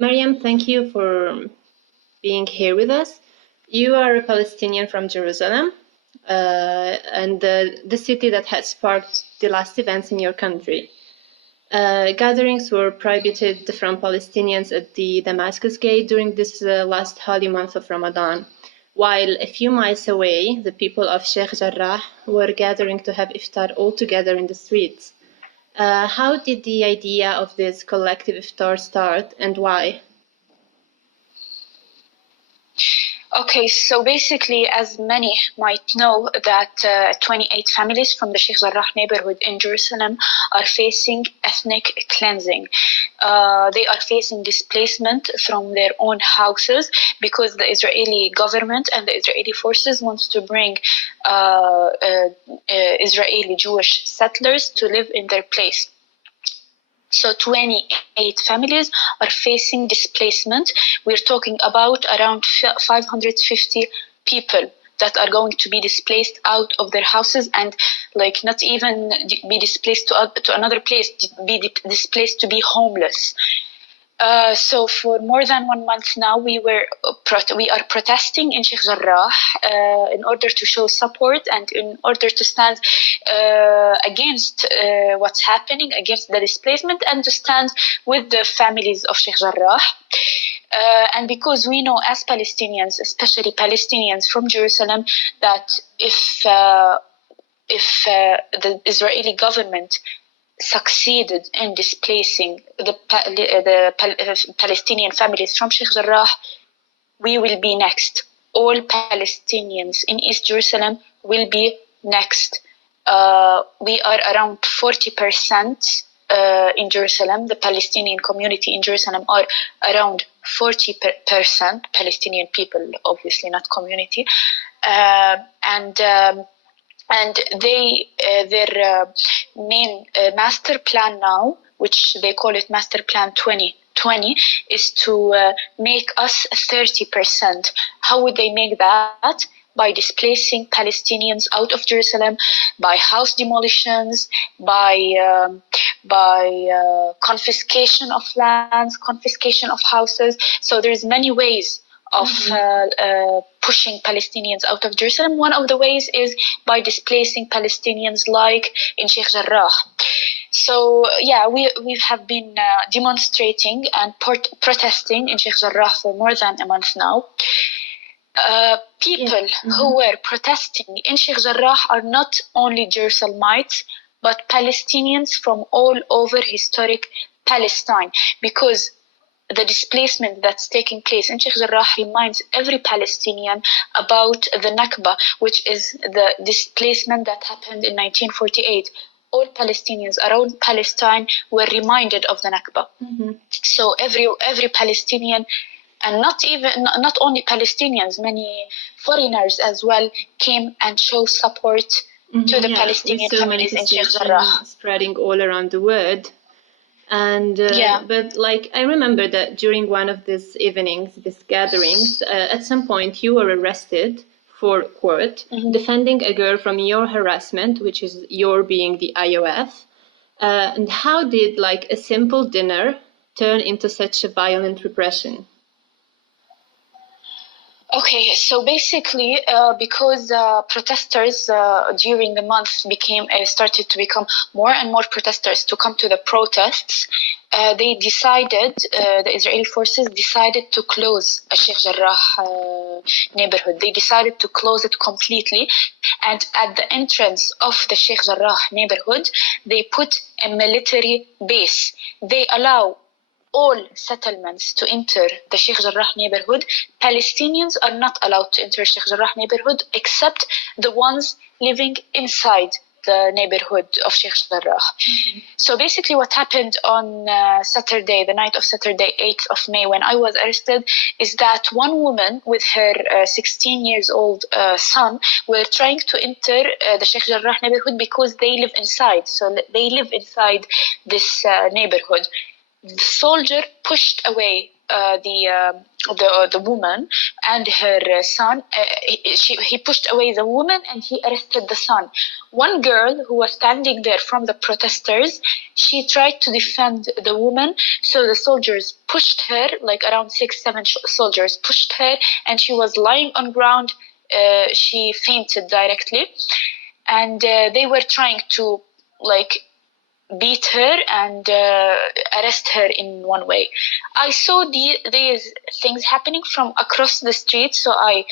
Maryam, thank you for being here with us. You are a Palestinian from Jerusalem, and the city that has sparked the last events in your country. Gatherings were prohibited from Palestinians at the Damascus Gate during this last holy month of Ramadan, while a few miles away, the people of Sheikh Jarrah were gathering to have iftar all together in the streets. How did the idea of this collective iftar start, and why? Okay, so basically, as many might know, that 28 families from the Sheikh Jarrah neighborhood in Jerusalem are facing ethnic cleansing. They are facing displacement from their own houses because the Israeli government and the Israeli forces want to bring Israeli Jewish settlers to live in their place. So 28 families are facing displacement. We're talking about around 550 people that are going to be displaced out of their houses, and like not even be displaced to another place, be displaced to be homeless. So for more than 1 month now, we are protesting in Sheikh Jarrah in order to show support and in order to stand against what's happening, against the displacement, and to stand with the families of Sheikh Jarrah. And because we know as Palestinians, especially Palestinians from Jerusalem, that if the Israeli government succeeded in displacing the Palestinian families from Sheikh Jarrah, we will be next. All Palestinians in East Jerusalem will be next. We are around 40% in Jerusalem. The Palestinian community in Jerusalem are around 40% Palestinian people, obviously not community. And their main master plan now, which they call it Master Plan 2020, is to make us 30%. How would they make that? By displacing Palestinians out of Jerusalem, by house demolitions, by confiscation of lands, confiscation of houses. So there's many ways of pushing Palestinians out of Jerusalem. One of the ways is by displacing Palestinians, like in Sheikh Jarrah. So yeah, we have been demonstrating and protesting in Sheikh Jarrah for more than a month now. People who were protesting in Sheikh Jarrah are not only Jerusalemites, but Palestinians from all over historic Palestine, because the displacement that's taking place in Sheikh Jarrah reminds every Palestinian about the Nakba, which is the displacement that happened in 1948. All Palestinians around Palestine were reminded of the Nakba. So every Palestinian, and not only Palestinians, many foreigners as well, came and showed support to the Palestinian families in Sheikh Jarrah. Spreading all around the world. And but like I remember that during one of these evenings, these gatherings, at some point you were arrested for, quote, defending a girl from your harassment, which is your being the IOF. And how did like a simple dinner turn into such a violent repression? Okay, so basically, because protesters during the month started to become more and more protesters to come to the protests, they decided, the Israeli forces decided to close a Sheikh Jarrah neighborhood. They decided to close it completely, and at the entrance of the Sheikh Jarrah neighborhood, they put a military base. They allow all settlements to enter the Sheikh Jarrah neighborhood. Palestinians are not allowed to enter Sheikh Jarrah neighborhood except the ones living inside the neighborhood of Sheikh Jarrah. So basically what happened on Saturday, the night of Saturday, 8th of May, when I was arrested, is that one woman with her 16 years old son were trying to enter the Sheikh Jarrah neighborhood because they live inside. So they live inside this neighborhood. The soldier pushed away the the woman and her son. He pushed away the woman and he arrested the son. One girl who was standing there from the protesters, she tried to defend the woman, so the soldiers pushed her, like around 6-7 soldiers pushed her, and she was lying on ground. She fainted directly, and they were trying to like beat her and arrest her in one way. I saw these things happening from across the street, so I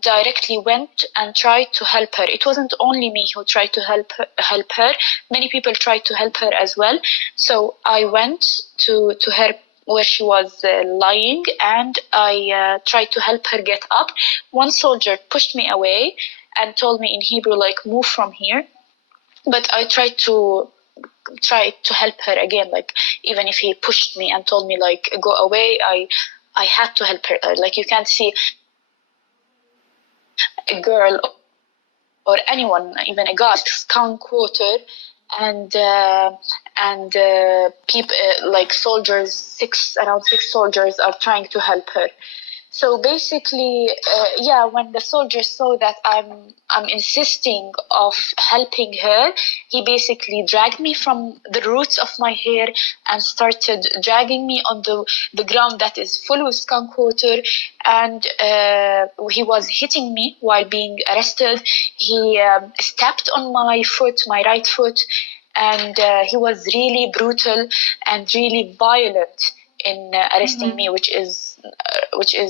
directly went and tried to help her. It wasn't only me who tried to help her. Many people tried to help her as well. So I went to her where she was lying, and I tried to help her get up. One soldier pushed me away and told me in Hebrew, like, move from here. But I tried to help her again, like, even if he pushed me and told me, like, go away, I had to help her. Like, you can't see a girl or anyone, even a guy, skunk water, and people, like soldiers, around six soldiers are trying to help her. So basically, when the soldier saw that I'm insisting of helping her, he basically dragged me from the roots of my hair and started dragging me on the ground that is full with skunk water, and he was hitting me while being arrested. He stepped on my foot, my right foot, and he was really brutal and really violent in arresting me, which is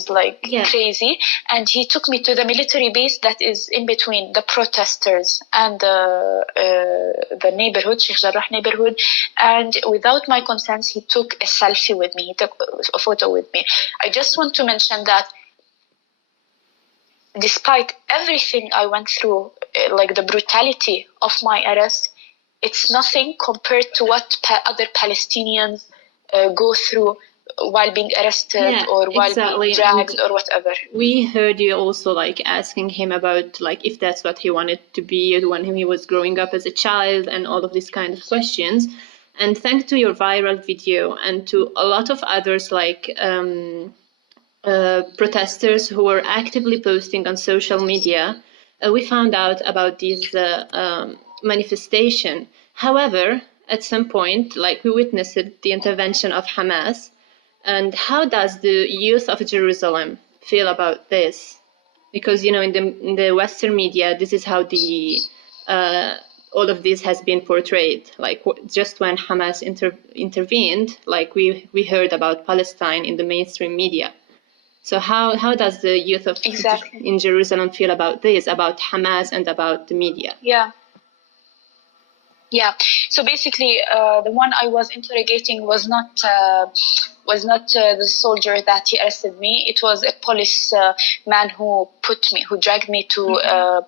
like crazy. And he took me to the military base that is in between the protesters and the neighborhood, Sheikh Jarrah neighborhood. And without my consent, he took a selfie with me. He took a photo with me. I just want to mention that despite everything I went through, like the brutality of my arrest, it's nothing compared to what other Palestinians go through while being arrested or while being dragged or whatever. We heard you also like asking him about like if that's what he wanted to be when he was growing up as a child and all of these kind of questions. And thanks to your viral video and to a lot of others like protesters who were actively posting on social media, we found out about this manifestation. However, at some point, like we witnessed the intervention of Hamas. And how does the youth of Jerusalem feel about this? Because, you know, in the Western media, this is how all of this has been portrayed. Like just when Hamas intervened, like we heard about Palestine in the mainstream media. So how does the youth of in Jerusalem feel about this, about Hamas and about the media? Yeah. So basically, the one I was interrogating was not the soldier that he arrested me. It was a police man who dragged me to a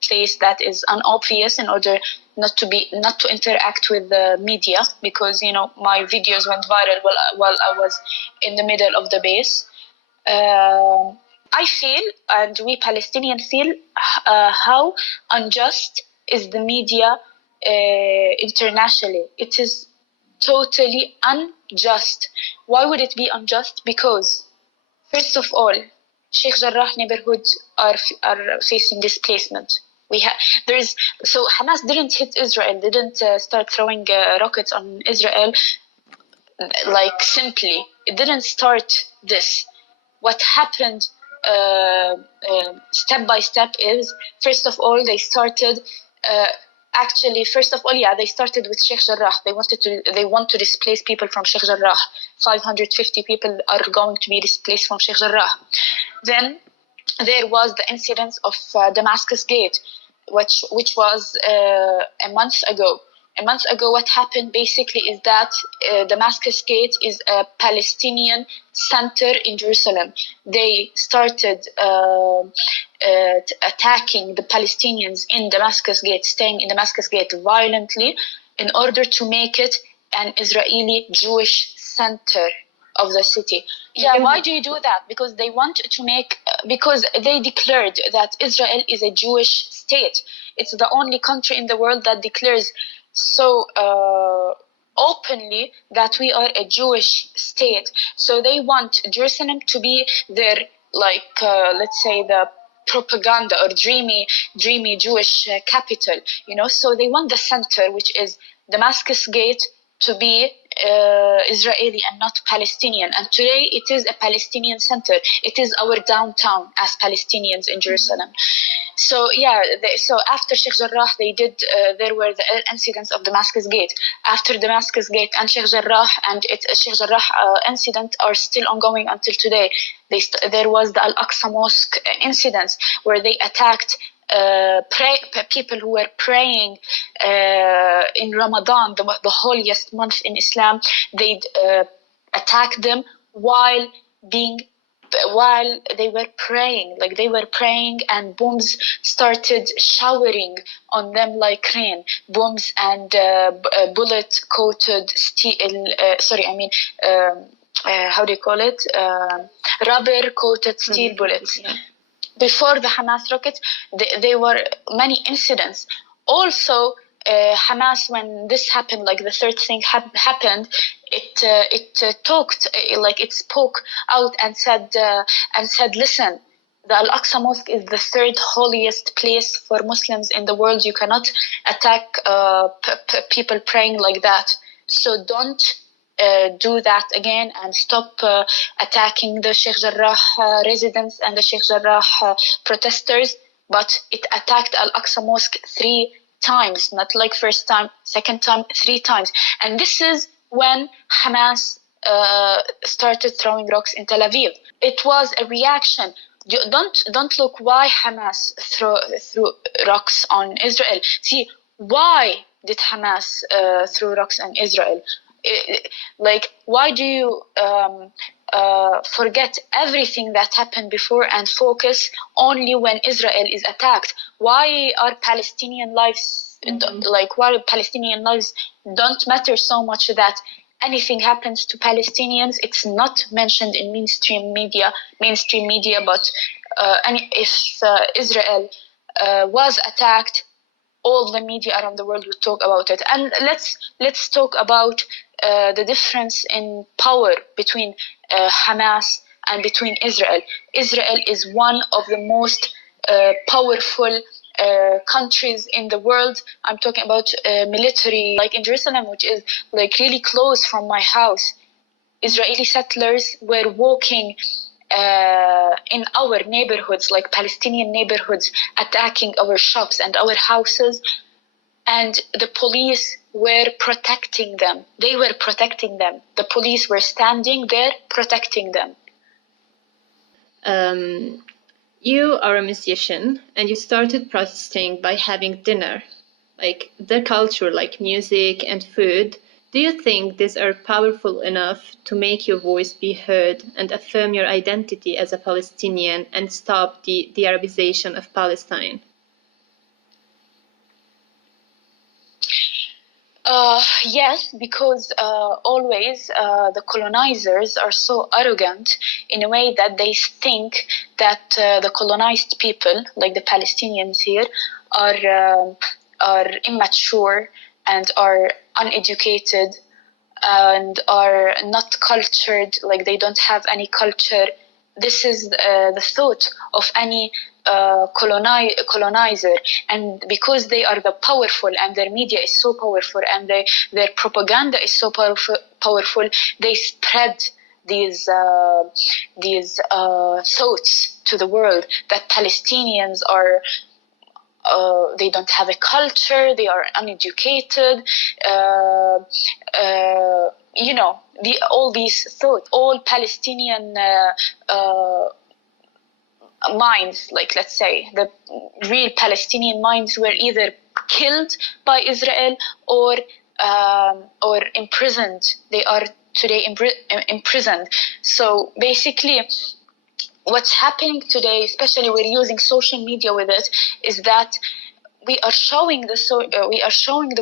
place that is unobvious in order not to interact with the media, because you know my videos went viral while I was in the middle of the base. I feel, and we Palestinians feel, how unjust is the media internationally. It is totally unjust. Why would it be unjust? Because first of all, Sheikh Jarrah neighborhood are facing displacement. So Hamas didn't hit Israel, didn't start throwing rockets on Israel like simply. It didn't start this. What happened step by step is, first of all, they started they started with Sheikh Jarrah. They want to displace people from Sheikh Jarrah. 550 people are going to be displaced from Sheikh Jarrah. Then there was the incident of Damascus Gate, which was a month ago. A month ago, what happened basically is that Damascus Gate is a Palestinian center in Jerusalem. They started attacking the Palestinians in Damascus Gate, staying in Damascus Gate violently, in order to make it an Israeli Jewish center of the city. Why do you do that? Because they want to because they declared that Israel is a Jewish state. It's the only country in the world that declares so openly that we are a Jewish state. So they want Jerusalem to be their, let's say, the propaganda or dreamy Jewish capital, so they want the center, which is Damascus Gate, to be Israeli and not Palestinian. And today it is a Palestinian center. It is our downtown as Palestinians in Jerusalem. So yeah, so after Sheikh Jarrah, there were the incidents of Damascus Gate. After Damascus Gate and Sheikh Jarrah and Sheikh Jarrah incident are still ongoing until today. There was the Al-Aqsa Mosque incidents where they attacked people who were praying in Ramadan, the holiest month in Islam. They attacked them while they were praying, and bombs started showering on them like rain. Bombs and bullet coated steel, how do you call it? Rubber coated steel bullets. Yeah. Before the Hamas rockets, there were many incidents. Also, Hamas, when this happened, like the third thing happened, it spoke out and said, listen, the Al-Aqsa Mosque is the third holiest place for Muslims in the world. You cannot attack people praying like that. So don't do that again, and stop attacking the Sheikh Jarrah residents and the Sheikh Jarrah protesters. But it attacked Al-Aqsa Mosque 3 times, not like first time, second time, 3 times. And this is when Hamas started throwing rocks in Tel Aviv. It was a reaction. Don't look why Hamas threw rocks on Israel. See, why did Hamas throw rocks on Israel? Why do you forget everything that happened before and focus only when Israel is attacked? Why are Palestinian lives why Palestinian lives don't matter so much that anything happens to Palestinians, it's not mentioned in mainstream media, but if Israel was attacked, all the media around the world would talk about it. And let's talk about the difference in power between Hamas and between Israel. Israel is one of the most powerful countries in the world. I'm talking about military, like in Jerusalem, which is like really close from my house. Israeli settlers were walking in our neighborhoods, like Palestinian neighborhoods, attacking our shops and our houses, and the police were protecting them. They were protecting them. The police were standing there protecting them. You are a musician, and you started protesting by having dinner, like the culture, like music and food. Do you think these are powerful enough to make your voice be heard and affirm your identity as a Palestinian and stop the Arabization of Palestine? Yes, because always the colonizers are so arrogant in a way that they think that the colonized people, like the Palestinians here, are immature and are uneducated and are not cultured, like they don't have any culture. This is the thought of any colonizer, and because they are the powerful and their media is so powerful and their propaganda is so powerful, they spread these thoughts to the world that Palestinians are they don't have a culture, they are uneducated, all these thoughts. All Palestinian minds, like let's say the real Palestinian minds, were either killed by Israel or imprisoned. They are today imprisoned. So basically, what's happening today, especially we're using social media with it, is that we are showing the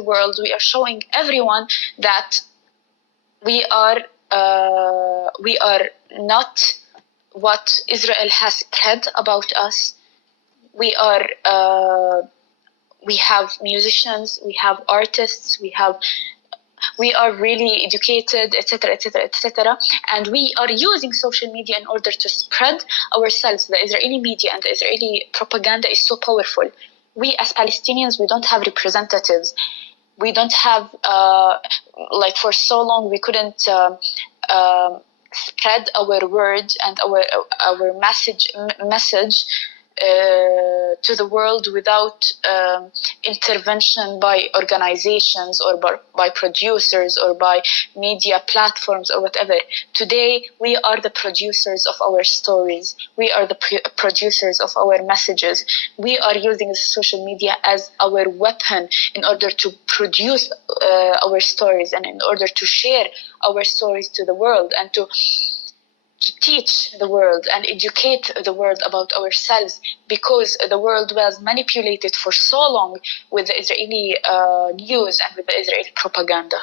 world, we are showing everyone that we are not what Israel has spread about us. We have musicians, we have artists, we have we are really educated, etc., etc., etc., and we are using social media in order to spread ourselves. The Israeli media and the Israeli propaganda is so powerful. We as Palestinians, we don't have representatives. We don't have, like for so long, we couldn't spread our word and our message to the world without intervention by organizations or by producers or by media platforms or whatever. Today, we are the producers of our stories. We are the producers of our messages. We are using social media as our weapon in order to produce our stories and in order to share our stories to the world and to teach the world and educate the world about ourselves, because the world was manipulated for so long with the Israeli news and with the Israeli propaganda.